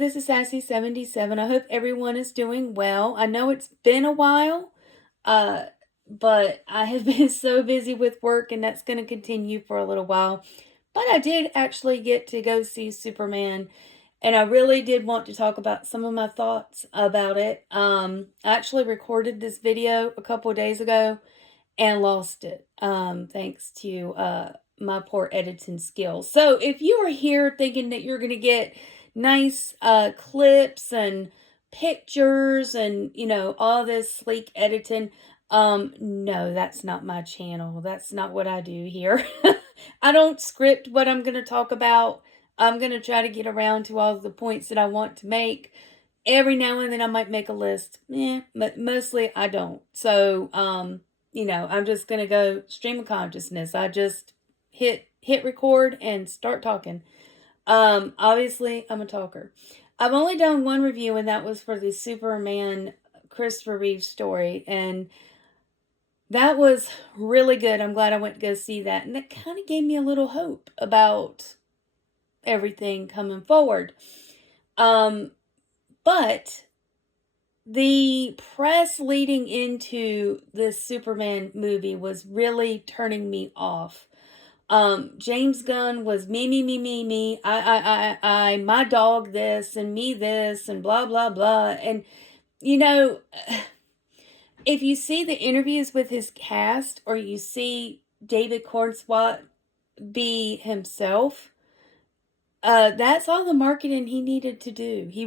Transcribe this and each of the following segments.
this is Sassy77. I hope everyone is doing well. I know it's been a while, but I have been so busy with work, and that's going to continue for a little while. But I did actually get to go see Superman, and I really did want to talk about some of my thoughts about it. I actually recorded this video a couple of days ago and lost it, thanks to my poor editing skills. So if you are here thinking that you're going to get nice clips and pictures and, all this sleek editing, no, that's not my channel. That's not what I do here. I don't script what I'm going to talk about. I'm going to try to get around to all the points that I want to make. Every now and then I might make a list. But mostly I don't. So, I'm just going to go stream of consciousness. I just hit record and start talking. Obviously I'm a talker. I've only done one review, and that was for the Superman Christopher Reeve story, and that was really good. I'm glad I went to go see that, and that kind of gave me a little hope about everything coming forward. But the press leading into this Superman movie was really turning me off. James Gunn was me, I, my dog this, and me this, and blah, blah, blah. And, if you see the interviews with his cast, or you see David Cornswat be himself, that's all the marketing he needed to do. He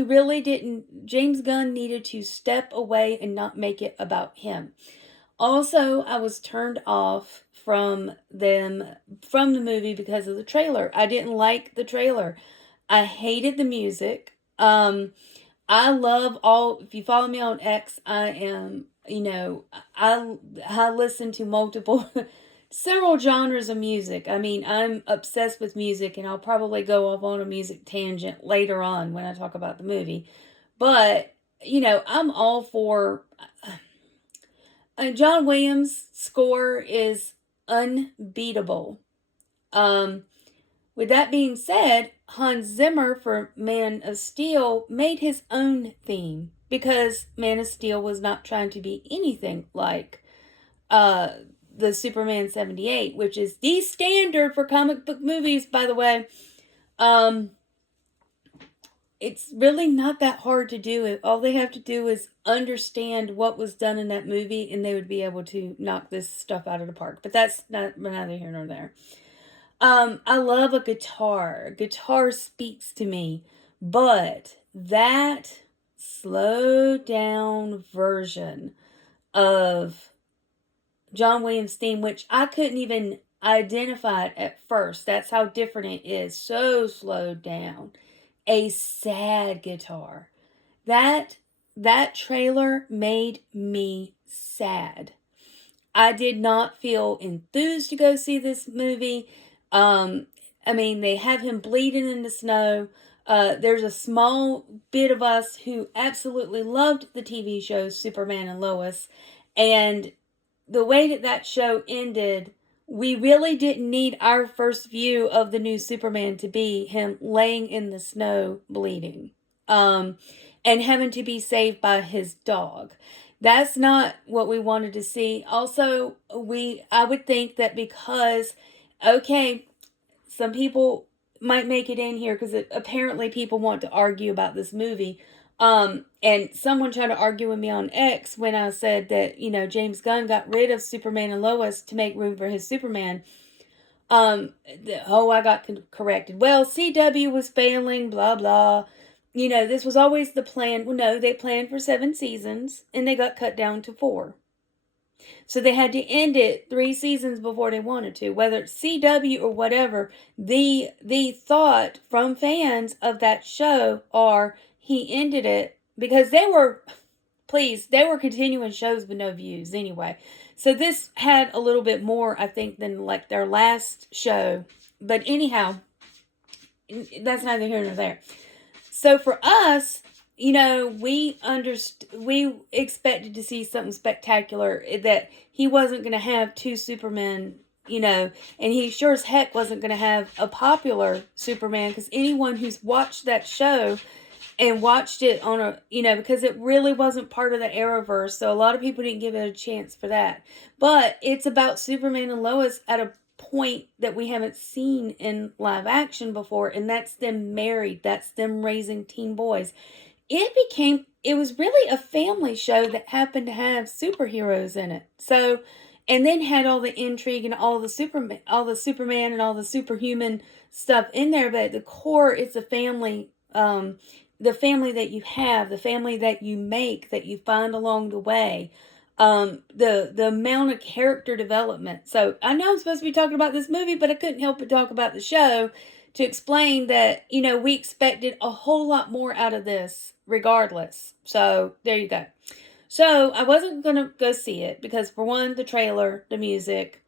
really didn't. James Gunn needed to step away and not make it about him. Also, I was turned off from the movie because of the trailer. I didn't like the trailer. I hated the music. I love if you follow me on X, I am, I listen to several genres of music. I mean, I'm obsessed with music, and I'll probably go off on a music tangent later on when I talk about the movie. But, I'm all for... John Williams' score is unbeatable. With that being said, Hans Zimmer for Man of Steel made his own theme, because Man of Steel was not trying to be anything like the Superman 78, which is the standard for comic book movies, by the way. It's really not that hard to do. All they have to do is understand what was done in that movie, and they would be able to knock this stuff out of the park. But that's neither here nor there. I love a guitar. Guitar speaks to me. But that slowed down version of John Williams' theme, which I couldn't even identify it at first. That's how different it is. So slowed down. A sad guitar. That trailer made me sad. I did not feel enthused to go see this movie. They have him bleeding in the snow. There's a small bit of us who absolutely loved the TV show Superman and Lois, and the way that show ended, we really didn't need our first view of the new Superman to be him laying in the snow bleeding, and having to be saved by his dog. That's not what we wanted to see. Also, I would think that because, okay, some people might make it in here because apparently people want to argue about this movie. And someone tried to argue with me on X when I said that, James Gunn got rid of Superman and Lois to make room for his Superman. I got corrected. Well, CW was failing, blah, blah. This was always the plan. Well, no, they planned for 7 seasons, and they got cut down to 4. So they had to end it 3 seasons before they wanted to. Whether it's CW or whatever, the thought from fans of that show are... he ended it because they were continuing shows with no views anyway. So this had a little bit more, I think, than like their last show. But anyhow, that's neither here nor there. So for us, we expected to see something spectacular, that he wasn't going to have 2 Supermen, and he sure as heck wasn't going to have a popular Superman, because anyone who's watched that show and watched it on a, because it really wasn't part of the Arrowverse, so a lot of people didn't give it a chance for that. But it's about Superman and Lois at a point that we haven't seen in live action before, and that's them married. That's them raising teen boys. It was really a family show that happened to have superheroes in it. So, and then had all the intrigue and all the Superman and all the superhuman stuff in there, but at the core, it's a family, the family that you have, the family that you make, that you find along the way, the amount of character development. So I know I'm supposed to be talking about this movie, but I couldn't help but talk about the show to explain that, we expected a whole lot more out of this regardless. So there you go. So I wasn't going to go see it because, for one, the trailer, the music,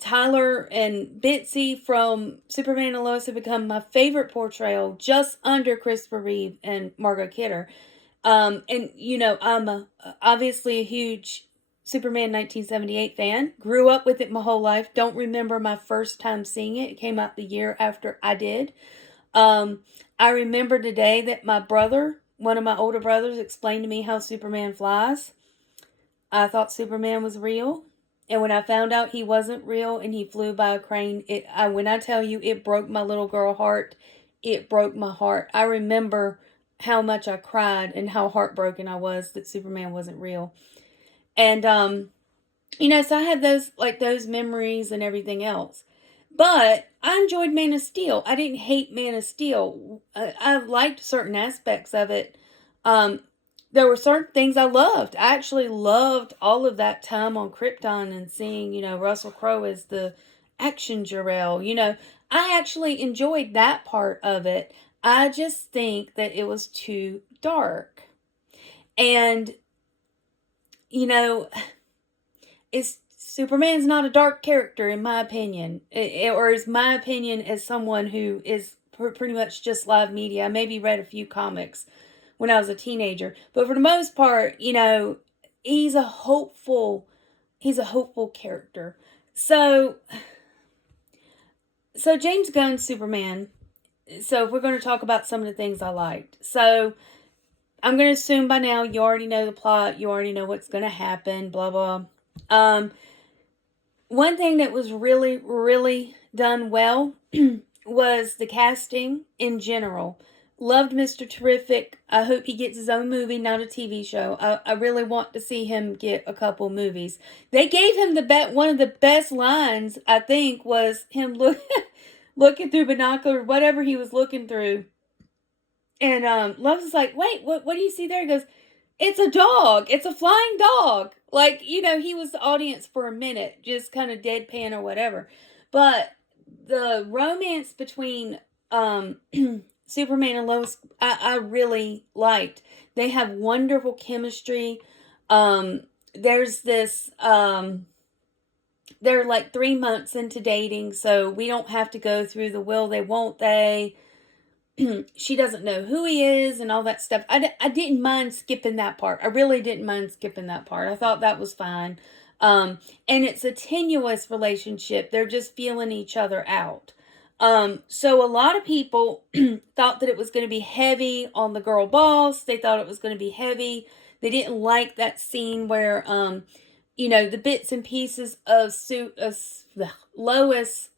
Tyler and Bitsy from Superman and Lois have become my favorite portrayal, just under Christopher Reeve and Margot Kidder. And, I'm obviously a huge Superman 1978 fan. Grew up with it my whole life. Don't remember my first time seeing it. It came out the year after I did. I remember today that one of my older brothers, explained to me how Superman flies. I thought Superman was real. And when I found out he wasn't real and he flew by a crane, when I tell you it broke my little girl heart, it broke my heart. I remember how much I cried and how heartbroken I was that Superman wasn't real. And, so I had those memories and everything else. But I enjoyed Man of Steel. I didn't hate Man of Steel. I liked certain aspects of it. There were certain things I loved. I actually loved all of that time on Krypton and seeing, Russell Crowe as the action Jor-El. I actually enjoyed that part of it. I just think that it was too dark. And, Superman's not a dark character, in my opinion. Or is my opinion as someone who is pretty much just live media. I maybe read a few comics when I was a teenager. But for the most part, he's a hopeful character. So James Gunn's Superman. So if we're going to talk about some of the things I liked. So I'm going to assume by now you already know the plot. You already know what's going to happen, blah, blah. One thing that was really, really done well was the casting in general. Loved Mr. Terrific. I hope he gets his own movie, not a TV show. I really want to see him get a couple movies. They gave him one of the best lines, I think, was him looking through binoculars, whatever he was looking through. And Loves is like, wait, what do you see there? He goes, it's a dog. It's a flying dog. Like, he was the audience for a minute, just kind of deadpan or whatever. But the romance between Superman and Lois, I really liked. They have wonderful chemistry. There's this, they're like 3 months into dating, so we don't have to go through the will they, won't they. She doesn't know who he is and all that stuff. I didn't mind skipping that part. I really didn't mind skipping that part. I thought that was fine. And it's a tenuous relationship. They're just feeling each other out. So a lot of people thought that it was going to be heavy on the girl boss. They thought it was going to be heavy. They didn't like that scene where, the bits and pieces of Lois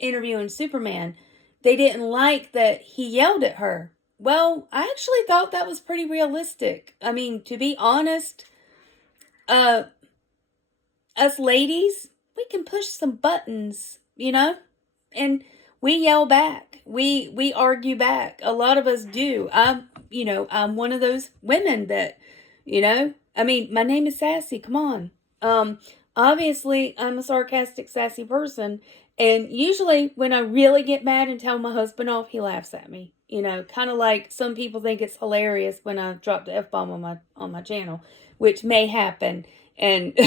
interviewing Superman. They didn't like that he yelled at her. Well, I actually thought that was pretty realistic. I mean, to be honest, us ladies, we can push some buttons, and we yell back. We argue back. A lot of us do. I'm one of those women that, my name is Sassy. Come on. Obviously, I'm a sarcastic, sassy person. And usually when I really get mad and tell my husband off, he laughs at me. Kind of like some people think it's hilarious when I drop the F-bomb on my channel, which may happen. And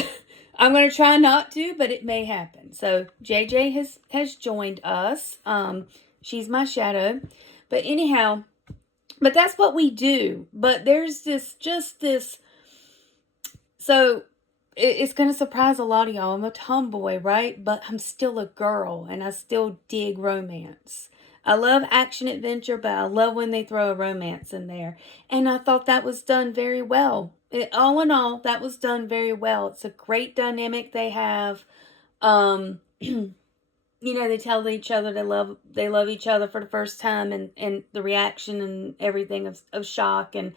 I'm going to try not to, but it may happen. So JJ has joined us. She's my shadow. But anyhow, that's what we do. But there's this. So it's going to surprise a lot of y'all. I'm a tomboy, right? But I'm still a girl, and I still dig romance. I love action adventure, but I love when they throw a romance in there. And I thought that was done very well. All in all, that was done very well. It's a great dynamic they have. They tell each other they love each other for the first time, and the reaction and everything of shock, and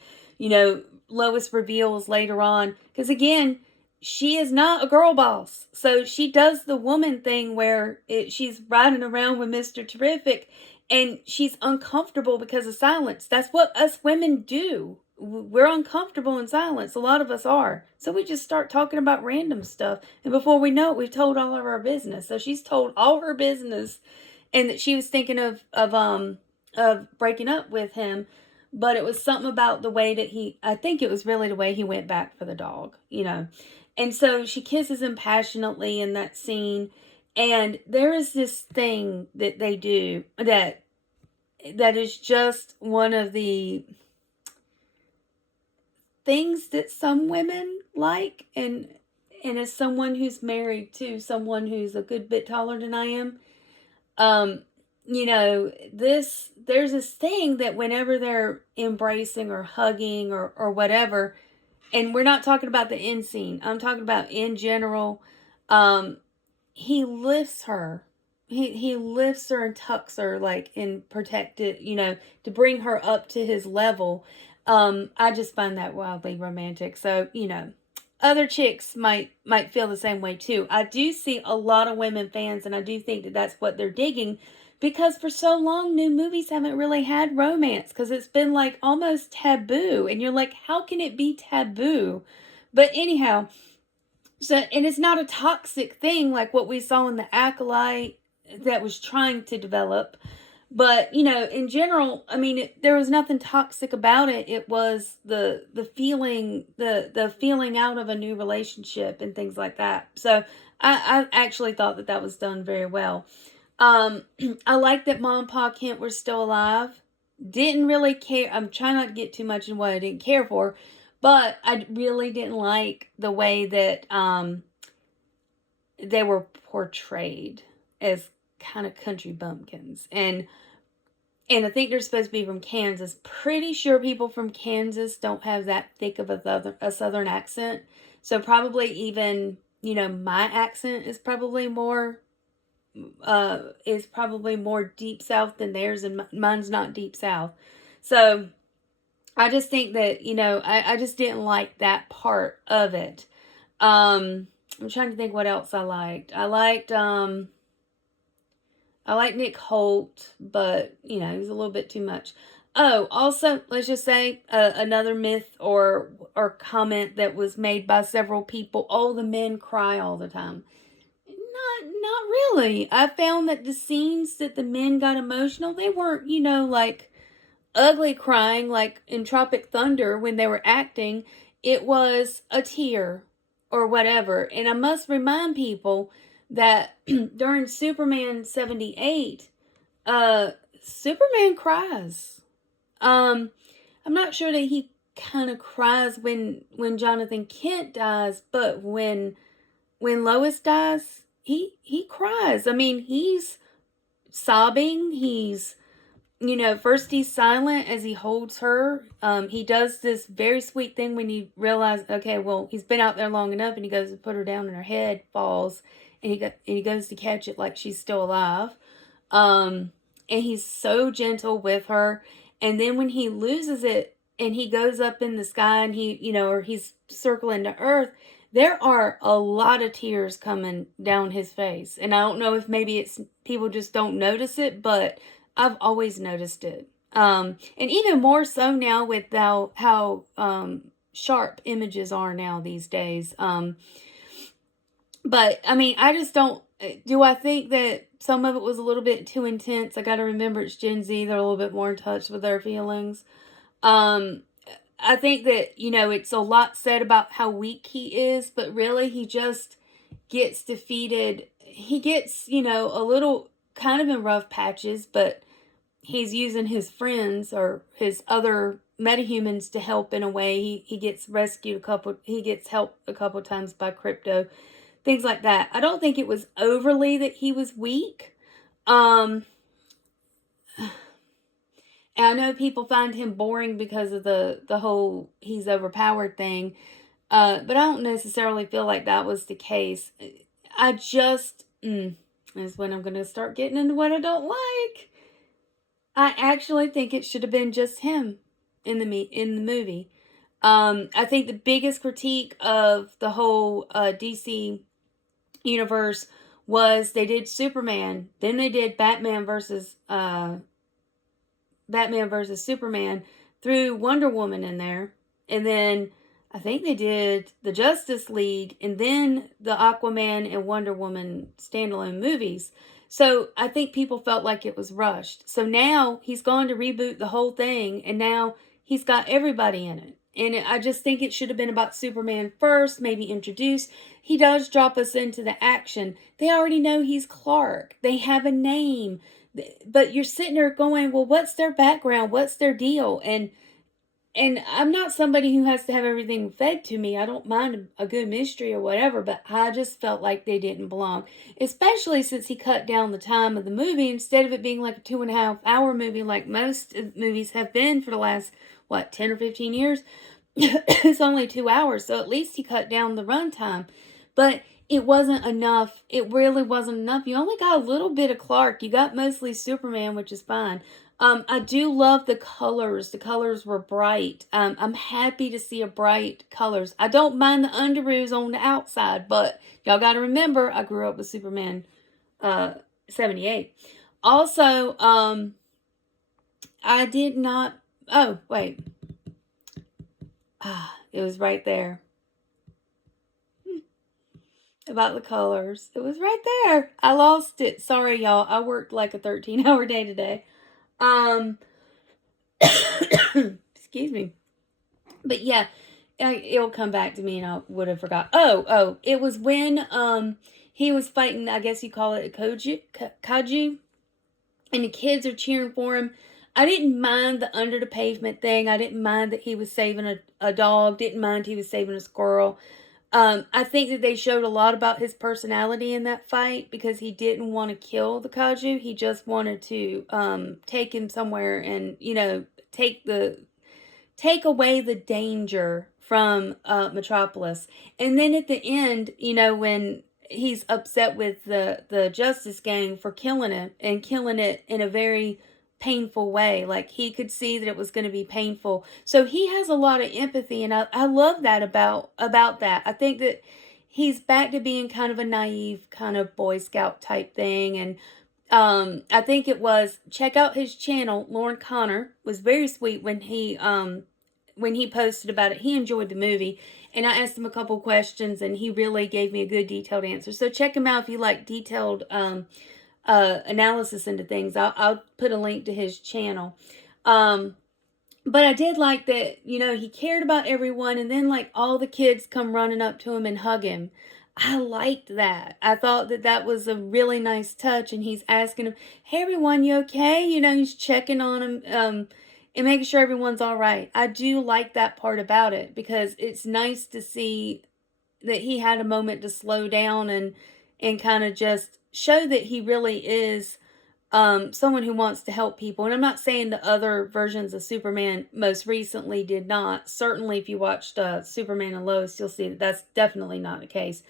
Lois reveals later on, because again, she is not a girl boss, so she does the woman thing where she's riding around with Mr. Terrific, and she's uncomfortable because of silence. That's what us women do. We're uncomfortable in silence. A lot of us are. So we just start talking about random stuff. And before we know it, we've told all of our business. So she's told all her business, and that she was thinking of breaking up with him. But it was something about the way that I think it was really the way he went back for the dog, And so she kisses him passionately in that scene. And there is this thing that they do that is just one of the things that some women like, and as someone who's married to someone who's a good bit taller than I am, there's this thing that whenever they're embracing or hugging or whatever, and we're not talking about the end scene, I'm talking about in general, he lifts her. He lifts her and tucks her, like, and protect it, to bring her up to his level. I just find that wildly romantic. So, other chicks might feel the same way too. I do see a lot of women fans, and I do think that that's what they're digging, because for so long, new movies haven't really had romance, because it's been like almost taboo, and you're like, how can it be taboo? But anyhow, and it's not a toxic thing like what we saw in The Acolyte that was trying to develop. But, in general, I mean, there was nothing toxic about it. It was the feeling, the feeling out of a new relationship and things like that. So I actually thought that was done very well. I like that Mom and Pa Kent were still alive. Didn't really care. I'm trying not to get too much in what I didn't care for, but I really didn't like the way that they were portrayed as kind of country bumpkins. And I think they're supposed to be from Kansas. Pretty sure people from Kansas don't have that thick of a southern accent. So probably even, my accent is probably more deep south than theirs, and mine's not deep south. So I just think that, I just didn't like that part of it. I'm trying to think what else I liked. I like Nick Holt, but, he was a little bit too much. Oh, also, let's just say another myth or comment that was made by several people. Oh, the men cry all the time. Not really. I found that the scenes that the men got emotional, they weren't, like ugly crying like in Tropic Thunder when they were acting. It was a tear or whatever. And I must remind people that during Superman 78, Superman cries. I'm not sure that he kind of cries when Jonathan Kent dies, but when Lois dies, he cries. I mean, he's sobbing. He's, first he's silent as he holds her. He does this very sweet thing when you realize, okay, well, he's been out there long enough, and he goes to put her down and her head falls, and he goes to catch it like she's still alive. And he's so gentle with her. And then when he loses it and he goes up in the sky and or he's circling to earth, there are a lot of tears coming down his face. And I don't know if maybe it's people just don't notice it, but I've always noticed it. And even more so now with how sharp images are now these days. But, I mean, I just don't... Do I think that some of it was a little bit too intense? I got to remember it's Gen Z. They're a little bit more in touch with their feelings. I think that, it's a lot said about how weak he is, but really he just gets defeated. He gets, a little kind of in rough patches, but he's using his friends or his other metahumans to help in a way. He gets rescued he gets helped a couple times by Crypto, things like that. I don't think it was overly that he was weak. And I know people find him boring because of the whole he's overpowered thing. But I don't necessarily feel like that was the case. I just, is when I'm going to start getting into what I don't like. I actually think it should have been just him in the movie. I think the biggest critique of the whole DC universe was they did Superman, then they did Batman versus Superman, threw Wonder Woman in there, and then I think they did the Justice League, and then the Aquaman and Wonder Woman standalone movies. So I think people felt like it was rushed. So now he's gone to reboot the whole thing, and now he's got everybody in it. And I just think it should have been about Superman first, maybe introduce. He does drop us into the action. They already know he's Clark. They have a name. But you're sitting there going, well, what's their background? What's their deal? And I'm not somebody who has to have everything fed to me. I don't mind a good mystery or whatever, but I just felt like they didn't belong. Especially since he cut down the time of the movie. Instead of it being like a 2.5 hour movie like most movies have been for the last, 10 or 15 years? It's only 2 hours, so at least he cut down the runtime. But it wasn't enough. It really wasn't enough. You only got a little bit of Clark. You got mostly Superman, which is fine. I do love the colors. The colors were bright. I'm happy to see a bright colors. I don't mind the underoos on the outside, but y'all got to remember, I grew up with Superman 78. Also, I did not... Oh, wait. It was right there. About the colors. It was right there. I lost it. Sorry, y'all. I worked like a 13-hour day today. Excuse me. But yeah, it'll come back to me and I would have forgot. Oh, it was when he was fighting, I guess you call it a kaiju, and the kids are cheering for him. I didn't mind the under the pavement thing. I didn't mind that he was saving a dog. Didn't mind he was saving a squirrel. I think that they showed a lot about his personality in that fight because he didn't want to kill the kaiju. He just wanted to take him somewhere and, take away the danger from Metropolis. And then at the end, when he's upset with the Justice Gang for killing it and killing it in a very painful way. Like he could see that it was going to be painful. So he has a lot of empathy, and I love that about that. I think that he's back to being kind of a naive kind of Boy Scout type thing. And I think it was, check out his channel. Lauren Connor was very sweet when he posted about it. He enjoyed the movie, and I asked him a couple questions, and he really gave me a good detailed answer. So check him out if you like detailed analysis into things. I'll put a link to his channel. But I did like that, he cared about everyone, and then like all the kids come running up to him and hug him. I liked that. I thought that was a really nice touch, and he's asking him, hey everyone, you okay? He's checking on him, and making sure everyone's all right. I do like that part about it because it's nice to see that he had a moment to slow down and kind of just show that he really is someone who wants to help people. And I'm not saying the other versions of Superman most recently did not. Certainly if you watched Superman and Lois, you'll see that that's definitely not the case.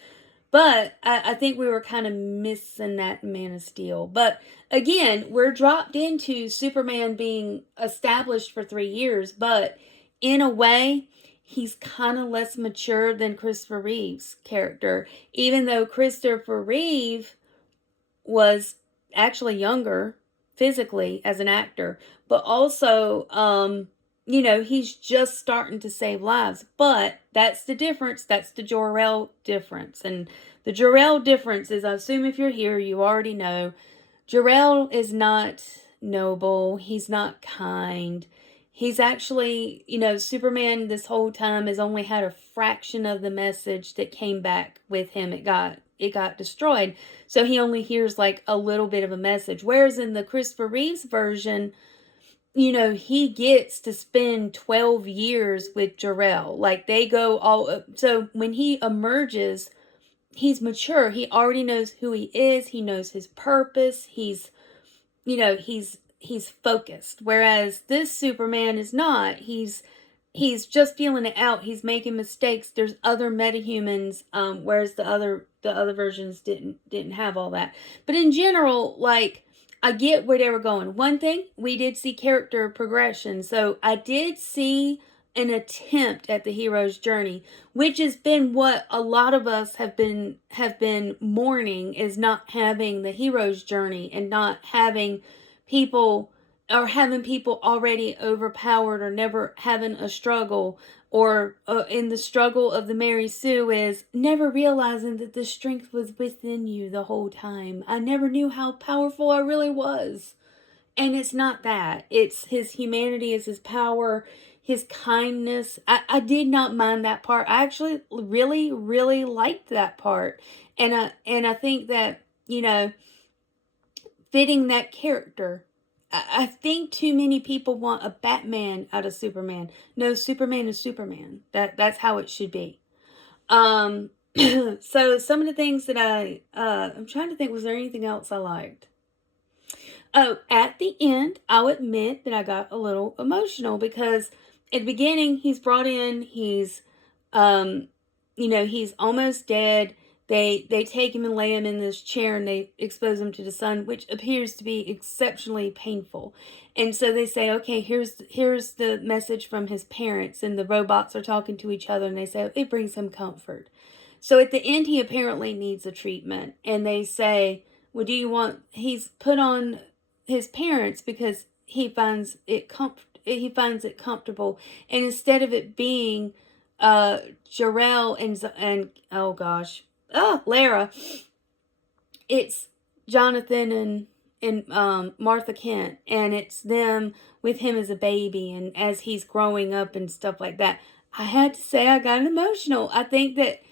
But I think we were kind of missing that in Man of Steel. But again, we're dropped into Superman being established for 3 years. But in a way, he's kind of less mature than Christopher Reeve's character. Even though Christopher Reeve was actually younger physically as an actor. But also, he's just starting to save lives. But that's the difference. That's the Jor-El difference. And the Jor-El difference is, I assume if you're here, you already know, Jor-El is not noble. He's not kind. He's actually, Superman this whole time has only had a fraction of the message that came back with him. It got destroyed. So he only hears like a little bit of a message. Whereas in the Christopher Reeve's version, he gets to spend 12 years with Jarrell. Like, they go all, so when he emerges, he's mature. He already knows who he is. He knows his purpose. He's focused. Whereas this Superman is not. He's just feeling it out. He's making mistakes. There's other metahumans, whereas the other versions didn't have all that. But in general, like, I get where they were going. One thing, we did see character progression. So I did see an attempt at the hero's journey, which has been what a lot of us have been mourning, is not having the hero's journey and not having people, or having people already overpowered, or never having a struggle, or in the struggle of the Mary Sue is never realizing that the strength was within you the whole time. I never knew how powerful I really was. And it's not that. It's his humanity, it's his power, his kindness. I did not mind that part. I actually really, really liked that part. And I think that, fitting that character, I think too many people want a Batman out of Superman. No, Superman is Superman. That's how it should be. So some of the things that I'm trying to think, was there anything else I liked? Oh, at the end, I'll admit that I got a little emotional, because at the beginning, he's brought in, he's almost dead. They take him and lay him in this chair, and they expose him to the sun, which appears to be exceptionally painful. And so they say, okay, here's the message from his parents, and the robots are talking to each other, and they say, it brings him comfort. So at the end, he apparently needs a treatment, and they say, well, he's put on his parents because he finds it comfortable, and instead of it being Jarrell and oh gosh, Lara, it's Jonathan and Martha Kent, and it's them with him as a baby and as he's growing up and stuff like that. I had to say, I got emotional. I think that,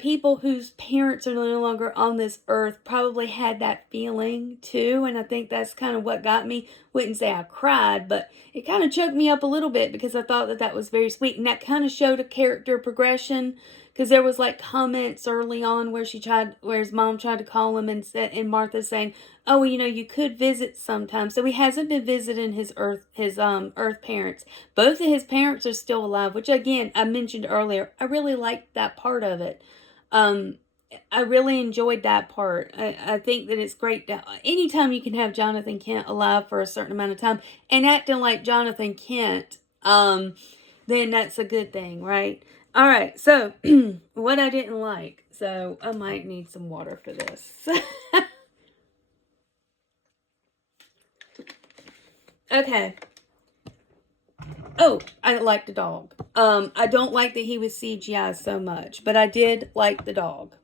people whose parents are no longer on this earth probably had that feeling too, and I think that's kind of what got me. Wouldn't say I cried, but it kind of choked me up a little bit, because I thought that was very sweet, and that kind of showed a character progression, because there was like comments early on where his mom tried to call him, and Martha saying, oh, you could visit sometime. So he hasn't been visiting his earth parents. Both of his parents are still alive, which again, I mentioned earlier, I really liked that part of it. I really enjoyed that part. I think that it's great that anytime you can have Jonathan Kent alive for a certain amount of time and acting like Jonathan Kent, then that's a good thing, right? All right, so what I didn't like. So I might need some water for this. Okay. Oh, I like the dog. I don't like that he was CGI so much, but I did like the dog.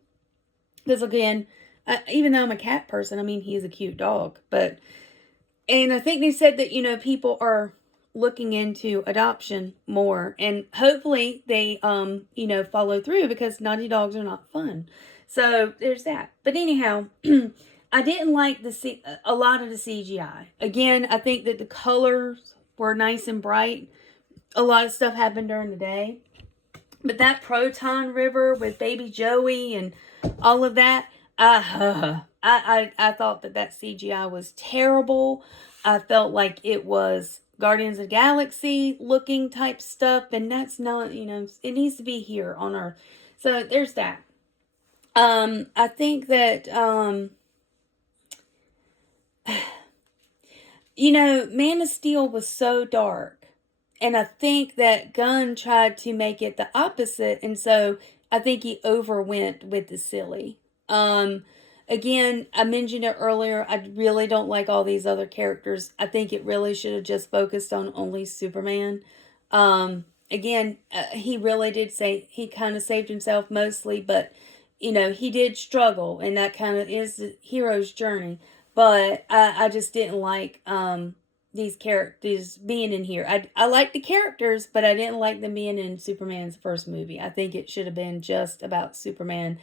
Because again, even though I'm a cat person, I mean, he's a cute dog. And I think they said that, people are looking into adoption more, and hopefully they, follow through, because naughty dogs are not fun. So there's that. But anyhow, I didn't like a lot of the CGI. Again, I think that the colors were nice and bright. A lot of stuff happened during the day. But that Proton River with Baby Joey and all of that, I thought that CGI was terrible. I felt like it was Guardians of the Galaxy looking type stuff, and that's not, it needs to be here on Earth. So there's that. I think that, Man of Steel was so dark. And I think that Gunn tried to make it the opposite. And so I think he overwent with the silly. Again, I mentioned it earlier. I really don't like all these other characters. I think it really should have just focused on only Superman. Again, he really did say he kind of saved himself mostly, but he did struggle, and that kind of is the hero's journey. But I just didn't like these characters being in here. I like the characters, but I didn't like them being in Superman's first movie. I think it should have been just about Superman.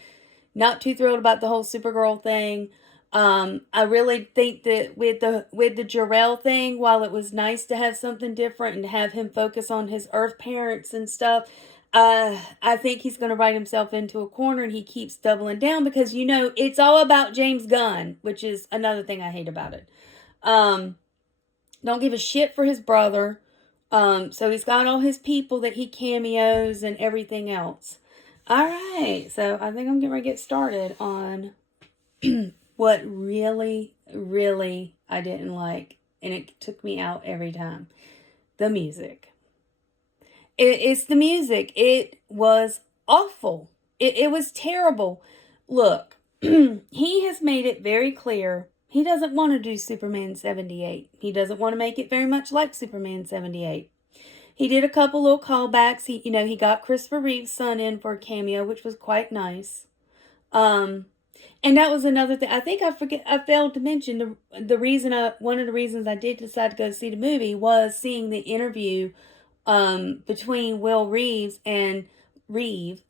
Not too thrilled about the whole Supergirl thing. I really think that with the Jarrell thing, while it was nice to have something different and to have him focus on his Earth parents and stuff, I think he's going to write himself into a corner, and he keeps doubling down because it's all about James Gunn, which is another thing I hate about it. Don't give a shit for his brother. So he's got all his people that he cameos and everything else. All right, so I think I'm going to get started on what really, really I didn't like, and it took me out every time. The music. It's the music. It was awful. It was terrible. Look, he has made it very clear he doesn't want to do Superman 78. He doesn't want to make it very much like Superman 78. He did a couple little callbacks. He got Christopher Reeve's son in for a cameo, which was quite nice. And that was another thing. I think I failed to mention one of the reasons I did decide to go see the movie was seeing the interview between Will Reeve and David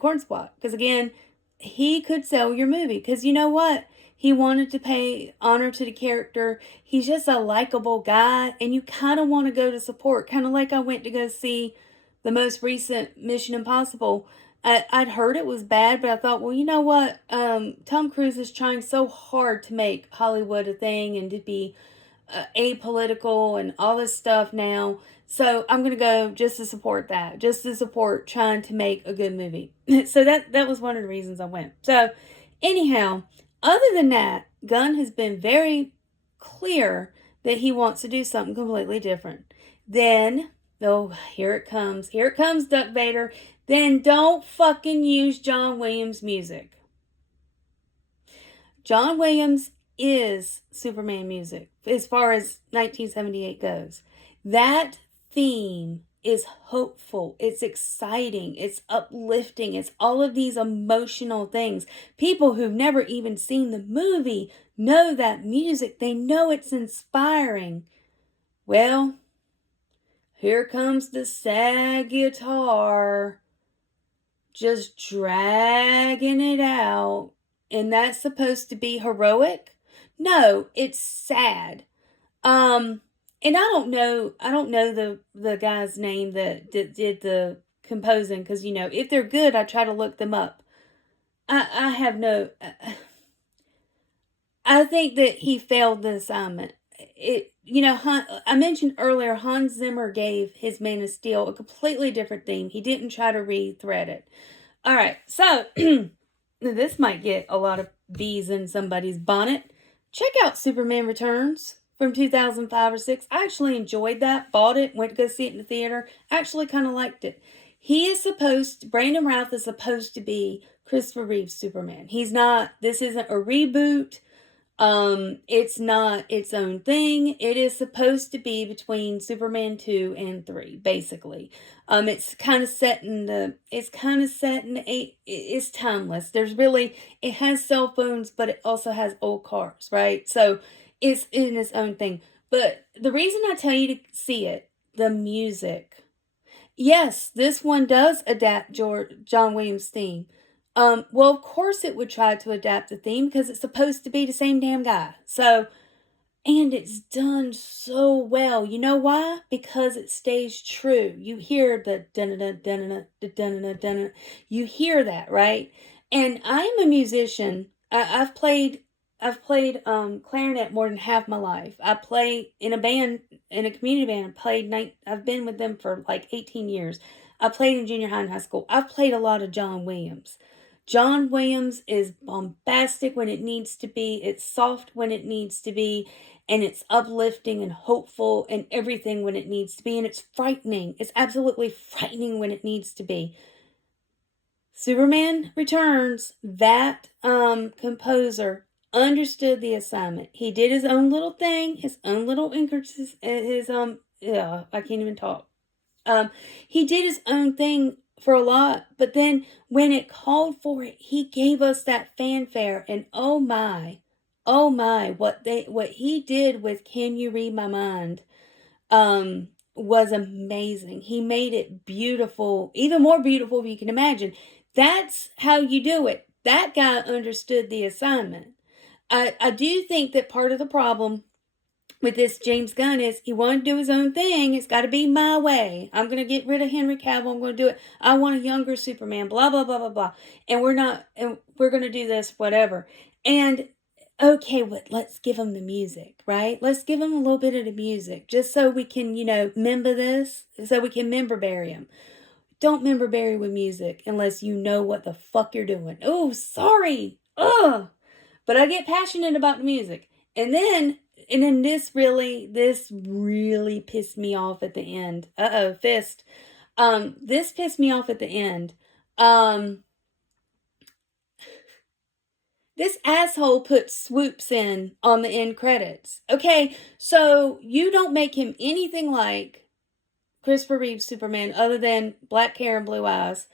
Cornswat. Because again, he could sell your movie. Because you know what? He wanted to pay honor to the character. He's just a likable guy, and you kind of want to go to support. Kind of like I went to go see the most recent Mission Impossible. I'd heard it was bad, but I thought, well, you know what? Tom Cruise is trying so hard to make Hollywood a thing and to be apolitical and all this stuff now. So I'm going to go just to support that. Just to support trying to make a good movie. So that was one of the reasons I went. So anyhow, other than that, Gunn has been very clear that he wants to do something completely different. Then, here it comes. Here it comes, Duck Vader. Then don't fucking use John Williams music. John Williams is Superman music as far as 1978 goes. That theme is hopeful. It's exciting. It's uplifting. It's all of these emotional things. People who've never even seen the movie know that music. They know it's inspiring. Well, here comes the sad guitar, just dragging it out. And that's supposed to be heroic? No, it's sad. And I don't know the guy's name that did the composing, because if they're good, I try to look them up. I have no. I think that he failed the assignment. I mentioned earlier Hans Zimmer gave his Man of Steel a completely different theme. He didn't try to rethread it. All right, so this might get a lot of bees in somebody's bonnet. Check out Superman Returns from 2005 or 6. I actually enjoyed that. Bought it. Went to go see it in the theater. Actually kind of liked it. Brandon Routh is supposed to be Christopher Reeve's Superman. He's not. This isn't a reboot. It's not its own thing. It is supposed to be between Superman 2 and 3, basically. It's kind of set in it's timeless. It has cell phones, but it also has old cars, right? So it's in its own thing. But the reason I tell you to see it, the music. Yes, this one does adapt John Williams' theme. Well, of course it would try to adapt the theme because it's supposed to be the same damn guy. So, and it's done so well. You know why? Because it stays true. You hear the dun-dun-dun-dun-dun-dun-dun-dun. You hear that, right? And I'm a musician. I've played clarinet more than half my life. I play in a band, in a community band. I've been with them for like 18 years. I played in junior high and high school. I've played a lot of John Williams. John Williams is bombastic when it needs to be. It's soft when it needs to be. And it's uplifting and hopeful and everything when it needs to be. And it's frightening. It's absolutely frightening when it needs to be. Superman Returns, that composer understood the assignment. He did his own little thing, his own little I can't even talk. He did his own thing for a lot, but then when it called for it, he gave us that fanfare, and oh my, what he did with Can You Read My Mind was amazing. He made it beautiful, even more beautiful if you can imagine. That's how you do it. That guy understood the assignment. I do think that part of the problem with this James Gunn is he wanted to do his own thing. It's got to be my way. I'm going to get rid of Henry Cavill. I'm going to do it. I want a younger Superman, blah, blah, blah, blah, blah. And we're going to do this, whatever. And okay, let's give him the music, right? Let's give him a little bit of the music just so we can, member this, so we can member bury him. Don't member bury with music unless you know what the fuck you're doing. Oh, sorry. Ugh. But I get passionate about the music. And then this really pissed me off at the end. Fist. This pissed me off at the end. This asshole put swoops in on the end credits. Okay, so you don't make him anything like Christopher Reeve's Superman other than black hair and blue eyes.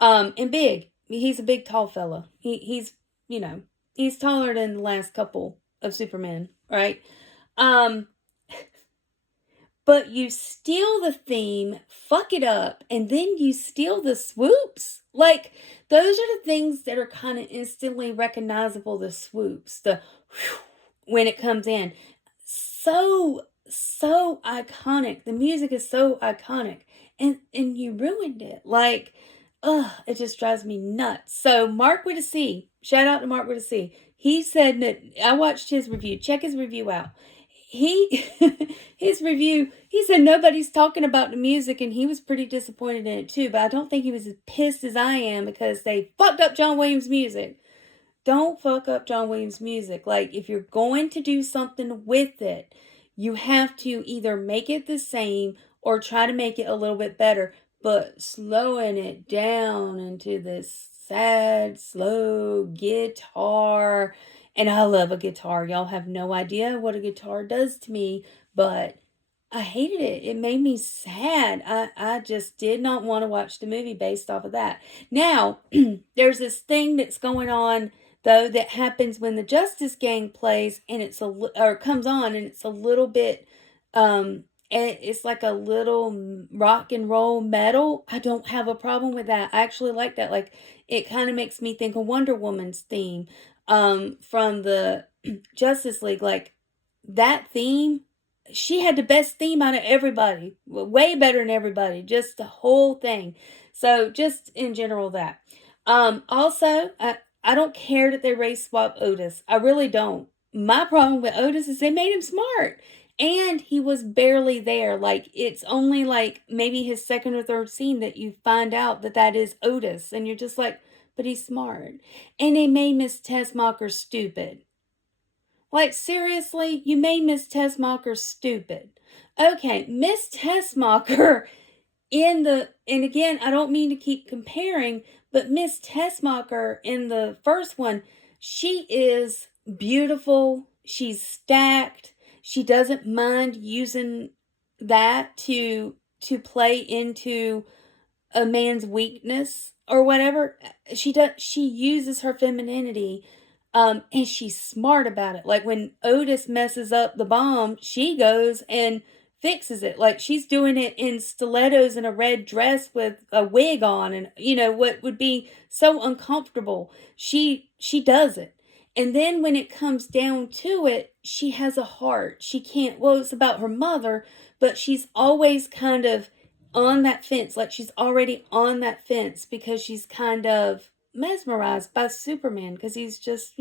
And big. He's a big, tall fella. He's taller than the last couple of Supermen, right? But you steal the theme, fuck it up, and then you steal the swoops. Like, those are the things that are kind of instantly recognizable, the swoops, the whew, when it comes in. So iconic. The music is so iconic. And you ruined it. Like, it just drives me nuts. So, Mark with a C. Shout out to Mark with a C. He said that, I watched his review. Check his review out. His review, he said nobody's talking about the music, and he was pretty disappointed in it too, but I don't think he was as pissed as I am because they fucked up John Williams' music. Don't fuck up John Williams' music. Like, if you're going to do something with it, you have to either make it the same or try to make it a little bit better, but slowing it down into this sad, slow guitar. And I love a guitar. Y'all have no idea what a guitar does to me, but I hated it. It made me sad. I just did not want to watch the movie based off of that. Now, there's this thing that's going on, though, that happens when the Justice Gang plays and comes on, and it's a little bit, it's like a little rock and roll metal. I don't have a problem with that. I actually like that. Like, it kind of makes me think of Wonder Woman's theme. From the Justice League, like, that theme, she had the best theme out of everybody, way better than everybody, just the whole thing. So just in general, that. Also, I don't care that they race swap Otis. I really don't. My problem with Otis is they made him smart, and he was barely there. Like, it's only like maybe his second or third scene that you find out that is Otis, and you're just like, but he's smart. And they made Miss Tessmacher stupid. Like, seriously? You made Miss Tessmacher stupid. Okay, Miss Tessmacher and again, I don't mean to keep comparing, but Miss Tessmacher in the first one, she is beautiful. She's stacked. She doesn't mind using that to play into a man's weakness or whatever. She uses her femininity, and she's smart about it. Like, when Otis messes up the bomb, she goes and fixes it. Like, she's doing it in stilettos and a red dress with a wig on, and what would be so uncomfortable, she does it. And then when it comes down to it, she has a heart. It's about her mother, but she's always kind of on that fence. Like, she's already on that fence because she's kind of mesmerized by Superman because he's just,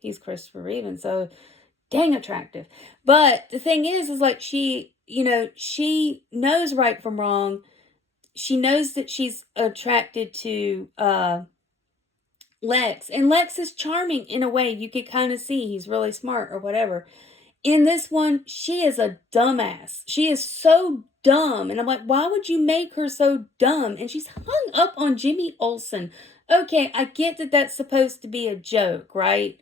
he's Christopher Reeve, and so dang attractive. But the thing is like, she knows right from wrong. She knows that she's attracted to Lex, and Lex is charming in a way. You could kind of see he's really smart or whatever. In this one, she is a dumbass. She is so dumb. And I'm like, why would you make her so dumb? And she's hung up on Jimmy Olsen. Okay, I get that that's supposed to be a joke, right?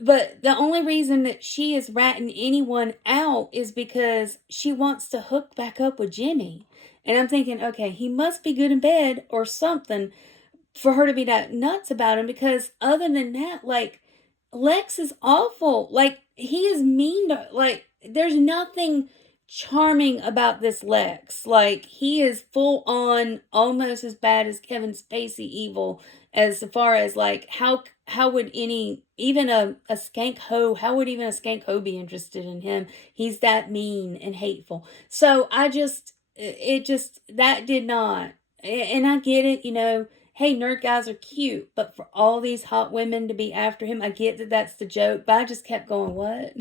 But the only reason that she is ratting anyone out is because she wants to hook back up with Jimmy. And I'm thinking, okay, he must be good in bed or something for her to be that nuts about him, because other than that, like, Lex is awful. Like, he is mean to, like, there's nothing charming about this Lex. Like, he is full on almost as bad as Kevin Spacey evil, as far as like how would any, even a skank hoe, how would even a skank hoe be interested in him? He's that mean and hateful. So I just, it just, that did not, and I get it, hey, nerd guys are cute, but for all these hot women to be after him, I get that that's the joke, but I just kept going, what?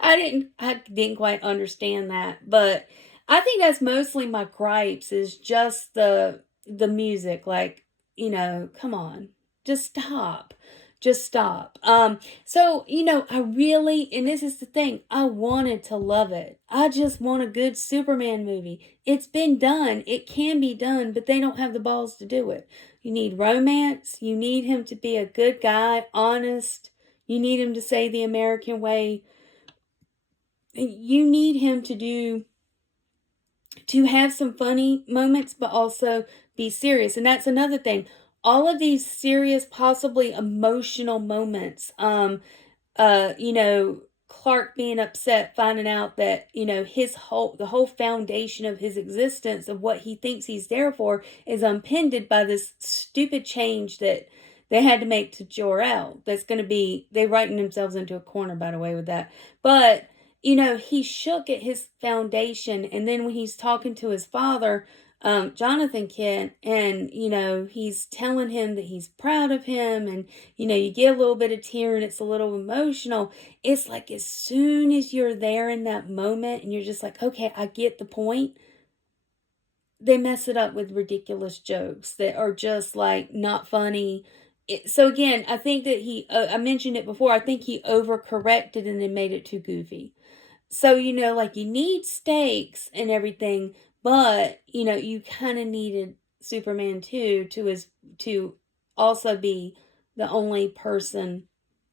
I didn't quite understand that, but I think that's mostly my gripes, is just the music. Like, come on, just stop. Just stop. So, I really, and this is the thing, I wanted to love it. I just want a good Superman movie. It's been done. It can be done, but they don't have the balls to do it. You need romance. You need him to be a good guy, honest. You need him to say the American way. You need him to have some funny moments, but also be serious. And that's another thing. All of these serious, possibly emotional moments, Clark being upset, finding out that, the whole foundation of his existence, of what he thinks he's there for, is unpinned by this stupid change that they had to make to Jor-El. That's going to be, they writing themselves into a corner, by the way, with that. But, he shook at his foundation. And then when he's talking to his father, Jonathan Kent, and, he's telling him that he's proud of him, and, you get a little bit of tear and it's a little emotional. It's like, as soon as you're there in that moment and you're just like, okay, I get the point, they mess it up with ridiculous jokes that are just like not funny. So again, I think that I mentioned it before, I think he overcorrected and then made it too goofy. So, like, you need stakes and everything, but, you kind of needed Superman 2 to also be the only person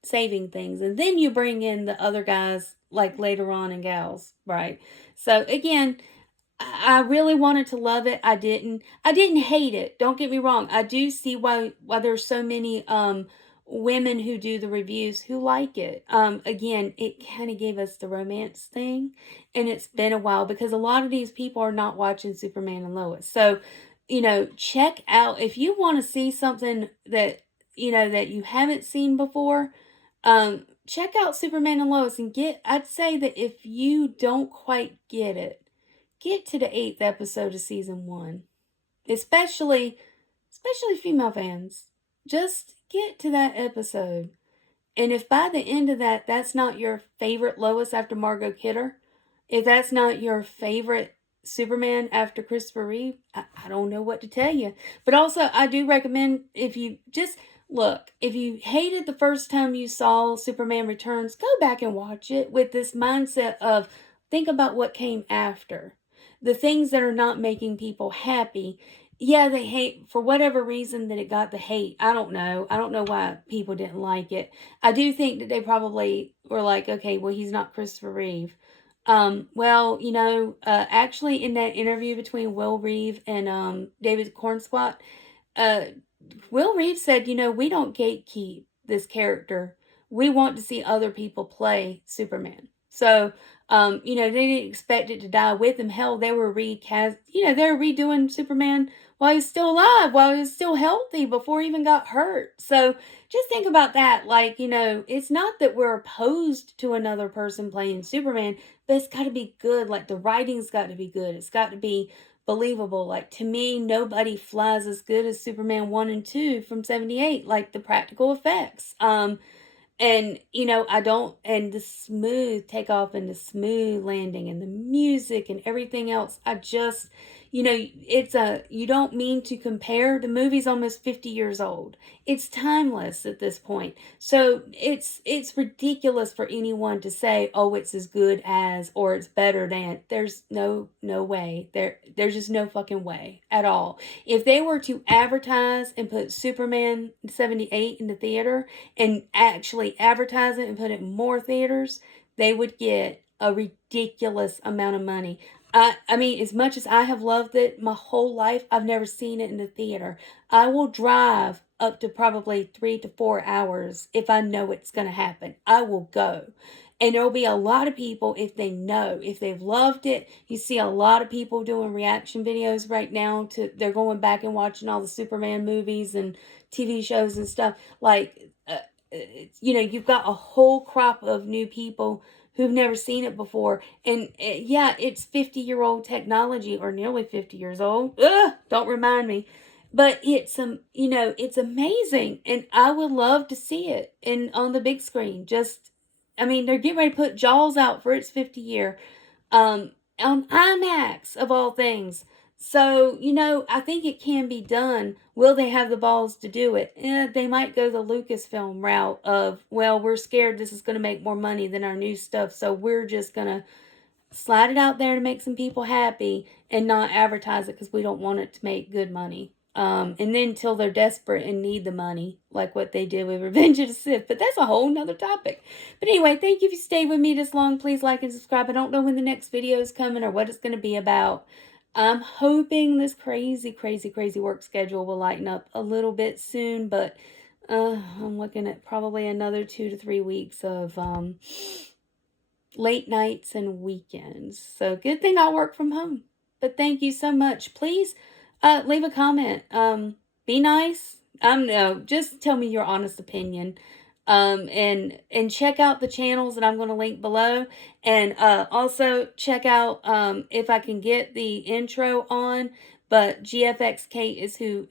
saving things. And then you bring in the other guys, like, later on, and gals, right? So, again, I really wanted to love it. I didn't hate it. Don't get me wrong. I do see why there's so many women who do the reviews who like it. Again, it kind of gave us the romance thing, and it's been a while because a lot of these people are not watching Superman and Lois. So, check out, if you want to see something that that you haven't seen before. Check out Superman and Lois, and I'd say that if you don't quite get it, get to the 8th episode of season 1. Especially female fans. Just get to that episode. And if by the end of that, that's not your favorite Lois after Margot Kidder, if that's not your favorite Superman after Christopher Reeve, I don't know what to tell you. But also, I do recommend, if you hated the first time you saw Superman Returns, go back and watch it with this mindset of, think about what came after. The things that are not making people happy. Yeah, they hate, for whatever reason that it got the hate. I don't know. I don't know why people didn't like it. I do think that they probably were like, okay, well, he's not Christopher Reeve. Actually, in that interview between Will Reeve and David Cornswat, Will Reeve said, we don't gatekeep this character. We want to see other people play Superman. So, they didn't expect it to die with him. Hell, they were they were redoing Superman while he was still alive, while he was still healthy, before he even got hurt. So just think about that. Like, it's not that we're opposed to another person playing Superman, but it's got to be good. Like, the writing's got to be good. It's got to be believable. Like, to me, nobody flies as good as Superman 1 and 2 from 78. Like, the practical effects. And, and the smooth takeoff and the smooth landing and the music and everything else. I just, you don't mean to compare. The movie's almost 50 years old. It's timeless at this point. So it's ridiculous for anyone to say, oh, it's as good as, or it's better than. There's no way. There's just no fucking way at all. If they were to advertise and put Superman 78 in the theater and actually advertise it and put it in more theaters, they would get a ridiculous amount of money. I mean, as much as I have loved it my whole life, I've never seen it in the theater. I will drive up to probably 3 to 4 hours if I know it's going to happen. I will go. And there'll be a lot of people, if they know, if they've loved it. You see a lot of people doing reaction videos right now they're going back and watching all the Superman movies and TV shows and stuff. Like, you've got a whole crop of new people who've never seen it before. And yeah, it's 50-year-old technology, or nearly 50 years old. Ugh, don't remind me. But it's it's amazing, and I would love to see it on the big screen. They're getting ready to put Jaws out for its 50 year, on IMAX of all things. So, I think it can be done. Will they have the balls to do it? They might go the Lucasfilm route of, well, we're scared this is going to make more money than our new stuff, so we're just going to slide it out there to make some people happy and not advertise it because we don't want it to make good money. And then till they're desperate and need the money, like what they did with Revenge of the Sith. But that's a whole nother topic. But anyway, thank you if you stayed with me this long. Please like and subscribe. I don't know when the next video is coming or what it's going to be about. I'm hoping this crazy, crazy, crazy work schedule will lighten up a little bit soon. But I'm looking at probably another 2 to 3 weeks of late nights and weekends. So good thing I work from home. But thank you so much. Please leave a comment. Be nice. No, just tell me your honest opinion. And check out the channels that I'm going to link below. And also check out if I can get the intro on. But GfxKate is who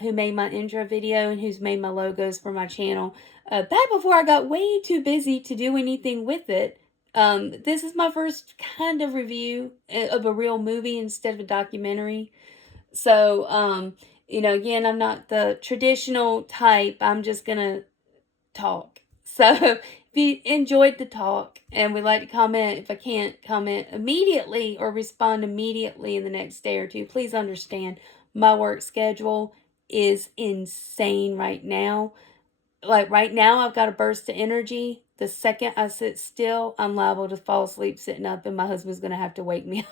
made my intro video and who's made my logos for my channel. Back before I got way too busy to do anything with it. This is my first kind of review of a real movie instead of a documentary. So, again, I'm not the traditional type. I'm just going to talk. So, if you enjoyed the talk and would like to comment, if I can't comment immediately or respond immediately in the next day or two, please understand my work schedule is insane right now. Like right now, I've got a burst of energy. The second I sit still, I'm liable to fall asleep sitting up, and my husband's going to have to wake me up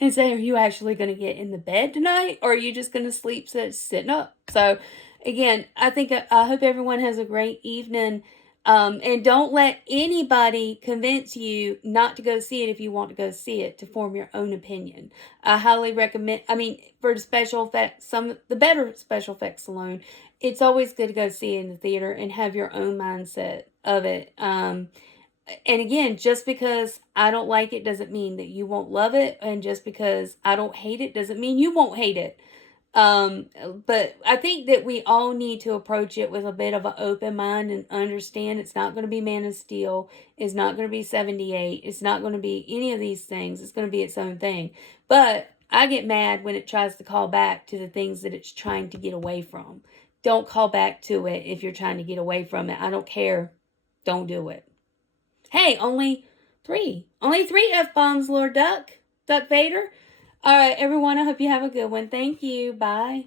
and say, are you actually going to get in the bed tonight, or are you just going to sleep sitting up? So, again, I hope everyone has a great evening. And don't let anybody convince you not to go see it if you want to go see it, to form your own opinion. I highly recommend, for the special effects, the better special effects alone, it's always good to go see it in the theater and have your own mindset of it. And again, just because I don't like it doesn't mean that you won't love it. And just because I don't hate it doesn't mean you won't hate it. But I think that we all need to approach it with a bit of an open mind and understand it's not going to be Man of Steel. It's not going to be 78. It's not going to be any of these things. It's going to be its own thing. But I get mad when it tries to call back to the things that it's trying to get away from. Don't call back to it if you're trying to get away from it. I don't care. Don't do it. Hey, only 3. Only 3 F-bombs, Lord Duck Vader. All right, everyone, I hope you have a good one. Thank you. Bye.